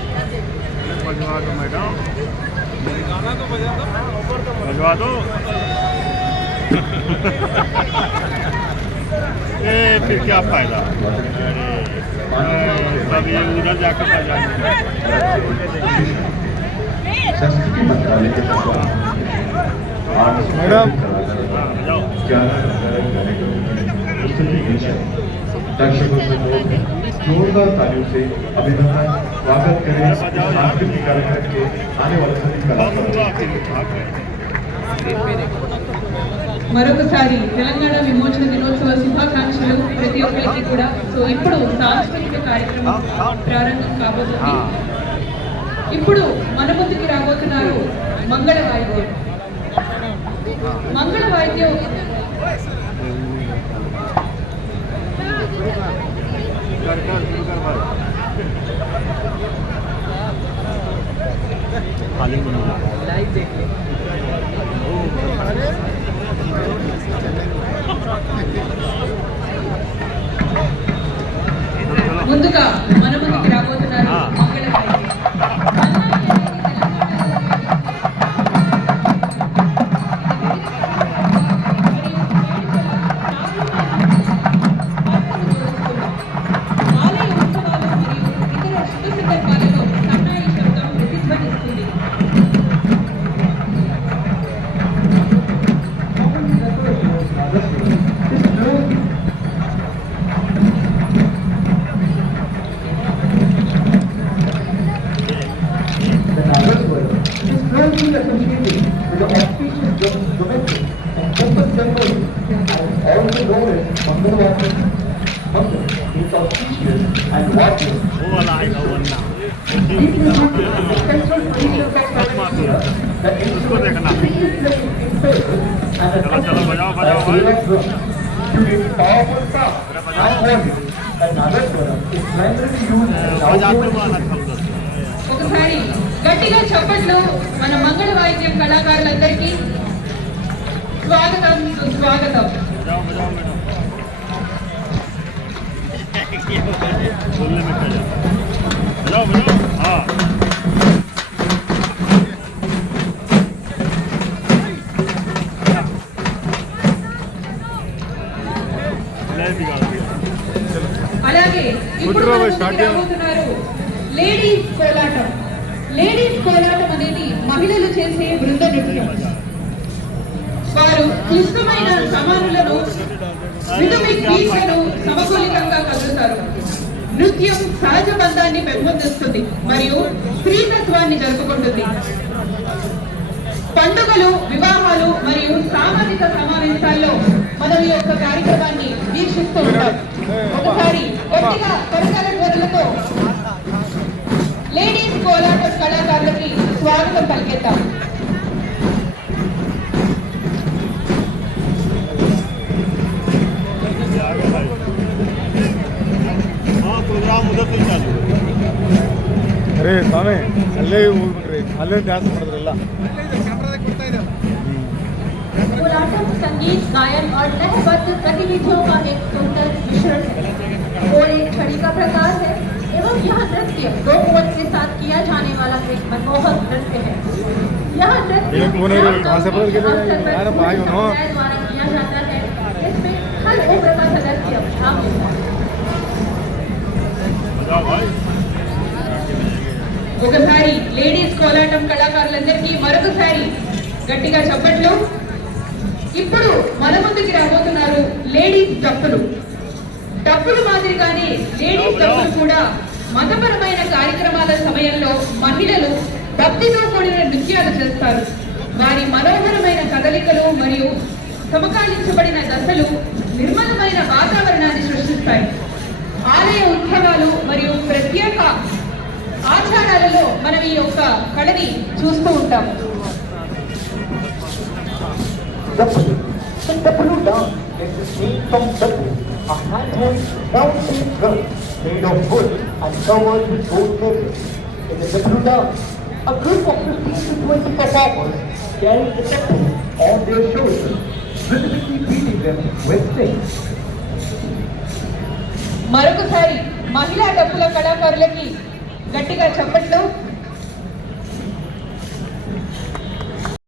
बजवा दो मैडम बजवा दो ए फिर क्या फायदा अरे सब ये उधर जाकर पा जाएंगे संस्कृति मंत्रालय के तत्वावधान में आज मैडम। हाँ, जाओ ग्यारह प्रस्तुति विषय दर्शकों से अनुरोध है जोरदार तालियों से अभिनंदन स्वागत करें इस सांस्कृतिक कार्यक्रम के आने वाले सभी हम कलाकारों हुआ फिर भाग गए మరొకసారి తెలంగాణ విమోచన దినోత్సవ శుభాకాంక్షలు ప్రతి ఒక్కరికి కూడా సో ఇప్పుడు సాంస్కృతిక కార్యక్రమం ప్రారంభం కాబోతుంది ఇప్పుడు మన ముందుకి రాబోతున్నారు మంగళ వాయిద్యం మంగళ వాయిద్యం कर कर शुरू कर भाई खाली नहीं ముందుగా మన an बजाते outdoor हुआ instrument. रखा ఒకసారి గట్టిగా చప్పట్లు మన మంగళ వాయిద్యం కళాకారులందరికీ స్వాగతం సుస్వాగతం అలాగే ఇప్పుడు లేడీస్ కోలాటం. లేడీస్ కోలాటం అనేది మహిళలు చేసే బృంద నృత్యం. వారు క్లిష్టమైన సమానులను సమకూలితంగా కదులుతారు నృత్యం సహజ బంధాన్ని పెంపొందిస్తుంది మరియు స్త్రీతత్వాన్ని జరుపుకుంటుంది. పండుగలు వివాహాలు మరియు సామాజిక సమావేశాల్లో మనం ఈ యొక్క కార్యక్రమాన్ని వీక్షిస్తూ ఉంటాం ఒకసారి గట్టిగా కరకాల ధ్వనులతో లేడీస్ కోలాటం కళాకారులకి స్వాగతం పలికిద్దాం आगे भाई हाँ प्रोग्राम उधर से चालू ಅರೇ ಸ್ವಾಮಿ ಅಲ್ಲೇ ಹೋಗ್ಬಿಟ್ರಿ ಅಲ್ಲೇ ಡ್ಯಾನ್ಸ್ ಮಾಡಿದ್ರಲ್ಲ कोलाटम संगीत गायन और लयबद्ध गतिविधियों का एक सुंदर मिश्रण है और एक छड़ी का प्रकार है एवं यह नृत्य दो कोट के साथ किया जाने वाला एक मनमोहक नृत्य है यह नृत्य ये कौन है? आमतौर कहाँ से पकड़ के ले अवसर पर यार, भाई हो ना? समुदाय द्वारा किया जाता है इसमें हर उम्र का सदस्य शामिल है बजाओ भाई ఒకసారి లేడీస్ కోలాటం కళాకారులందరికీ మరొకసారి గట్టిగా చప్పట్లు ఇప్పుడు మన ముందుకి రాబోతున్నారు లేడీస్ డప్పులు. డప్పులు మాదిరిగానే లేడీస్ డప్పులు కూడా మతపరమైన కార్యక్రమాల సమయంలో మహిళలు భక్తితో కూడిన నృత్యాలు చేస్తారు. వారి మనోహరమైన కదలికలు మరియు సమకాలించబడిన దశలు నిర్మలమైన వాతావరణాన్ని సృష్టిస్తాయి. ఆలయ ఉత్సవాలు మరియు ప్రత్యేక ఆచారాలలో మనం ఈ యొక్క కళని చూస్తూ ఉంటాం. Dapalu. The Dapalu dance is the name from Dapu, a handheld round-shaped drum made of wood and covered with gold feathers. In the Dapalu dance, a group of 15 to 20 performers carry the Dapu on their shoulders. rhythmically beating them with sticks. మరొకసారి మహిళా డప్పుల కళాకారులకి గట్టిగా చప్పట్లు